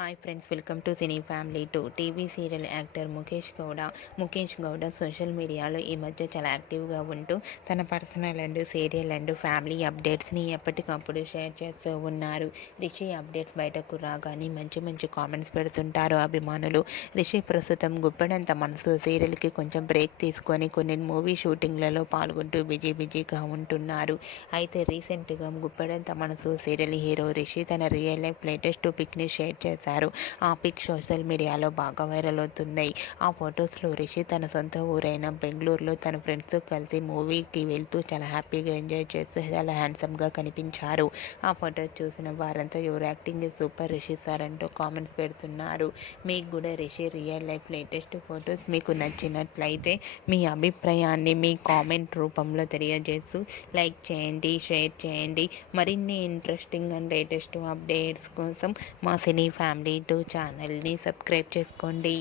Hi friends, welcome to cine family 2. TV serial actor Mukesh Gowda social మీడియాలో ఈ మధ్య చాలా యాక్టివ్గా ఉంటూ తన personal and serial and family అప్డేట్స్ని ఎప్పటికప్పుడు షేర్ చేస్తూ ఉన్నారు. రిషి అప్డేట్స్ బయటకు రాగానే మంచి మంచి కామెంట్స్ పెడుతుంటారు అభిమానులు. రిషి ప్రస్తుతం గుప్పెడంత మనసు సీరియల్కి కొంచెం బ్రేక్ తీసుకొని కొన్ని మూవీ షూటింగ్లలో పాల్గొంటూ బిజీగా ఉంటున్నారు. అయితే రీసెంట్గా గుప్పెడంత మనసు సీరియల్ హీరో రిషి తన రియల్ లైఫ్ లేటెస్ట్ పిక్ని షేర్ చేశారు. ఆ పిక్ సోషల్ మీడియాలో బాగా వైరల్ అవుతుంది. ఆ ఫొటోస్లో రిషి తన సొంత ఊరైన బెంగళూరులో తన ఫ్రెండ్స్తో కలిసి మూవీకి వెళ్తూ చాలా హ్యాపీగా ఎంజాయ్ చేస్తూ చాలా హ్యాండ్సమ్గా కనిపించారు. ఆ ఫొటోస్ చూసిన వారంతా your acting super Rishi sir అంటూ కామెంట్స్ పెడుతున్నారు. మీకు కూడా Rishi real life latest photos మీకు నచ్చినట్లయితే మీ అభిప్రాయాన్ని మీ కామెంట్ రూపంలో తెలియజేస్తూ లైక్ చేయండి, షేర్ చేయండి. మరిన్ని ఇంట్రెస్టింగ్ అండ్ లేటెస్ట్ అప్డేట్స్ కోసం మా సినీ ఫ్యామిలీ 2 ఛానల్ని సబ్స్క్రైబ్ చేసుకోండి.